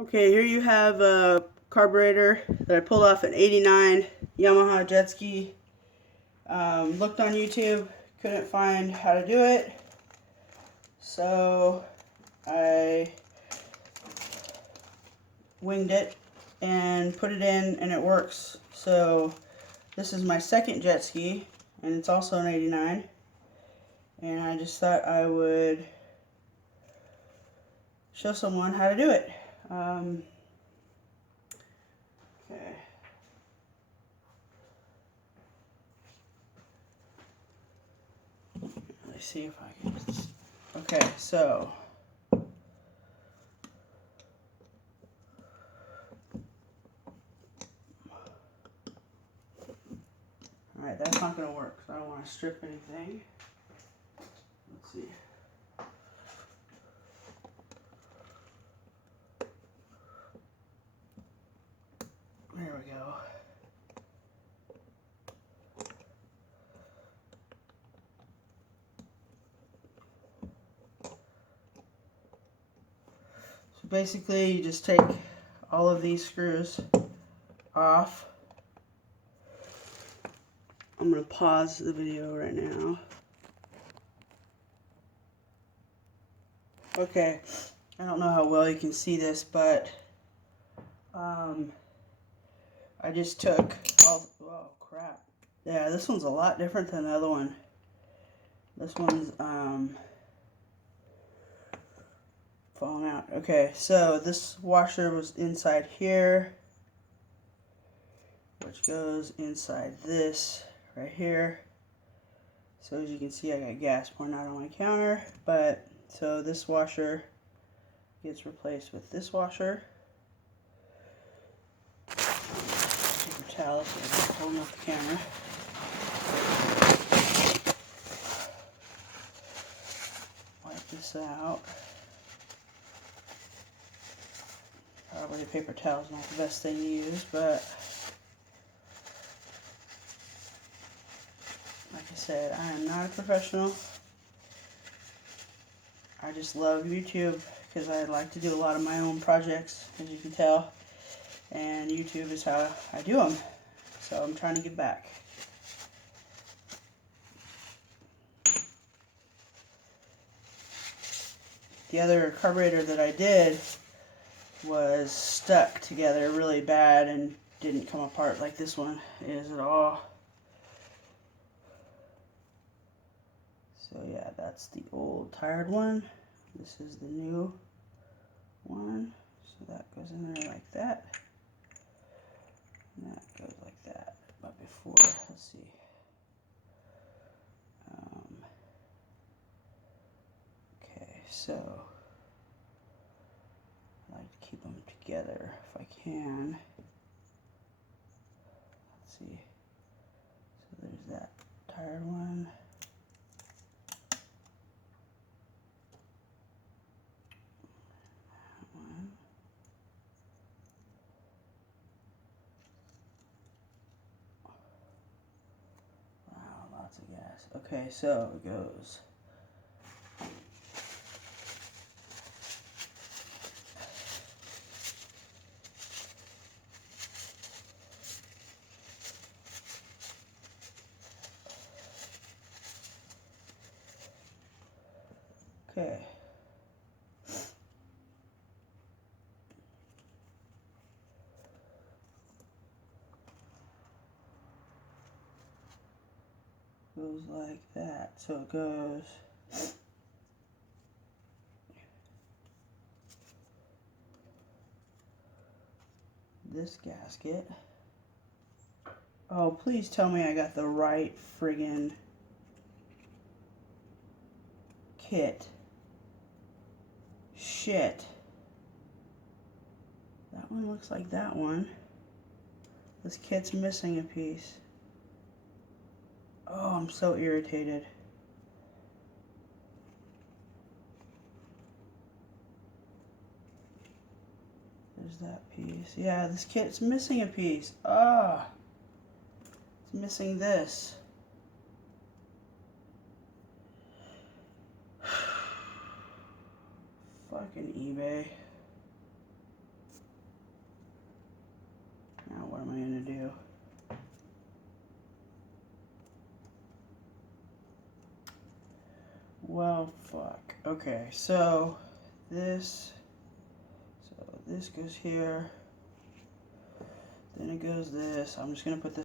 Okay, here you have a carburetor that I pulled off an '89 Yamaha jet ski. Looked on YouTube, couldn't find how to do it, so I winged it and put it in, and it works. So this is my second jet ski, and it's also an '89, and I just thought I would show someone how to do it. Okay. Let's see if I can. Okay, so alright, that's not going to work, so I don't want to strip anything. Let's see. There we go. So basically, you just take all of these screws off. I'm going to pause the video right now. Okay, I don't know how well you can see this, but I just took all, oh crap. Yeah, this one's a lot different than the other one. This one's falling out. Okay, so this washer was inside here, which goes inside this right here. So as you can see, I got gas pouring out on my counter, but so this washer gets replaced with this washer. Paper towel, so I'm just holding up the camera. Wipe this out. Probably a paper towel is not the best thing to use, but like I said, I am not a professional. I just love YouTube because I like to do a lot of my own projects, as you can tell, and YouTube is how I do them. So I'm trying to get back. The other carburetor that I did was stuck together really bad and didn't come apart like this one is at all. So yeah, that's the old tired one. This is the new one. So that goes in there like that. And that goes like that. But before, let's see. Okay, so I like to keep them together if I can. Let's see. So there's that tired one. That one. Wow, lots of gas. Okay, so it goes. Okay. Goes like that. So it goes this gasket. Oh, please tell me I got the right friggin' kit. Shit. That one looks like that one. This kit's missing a piece. Oh, I'm so irritated. There's that piece. Yeah, this kit's missing a piece. Ah. It's missing this. Fucking eBay. Oh, fuck. Okay, so this goes here. Then it goes this. I'm just going to put this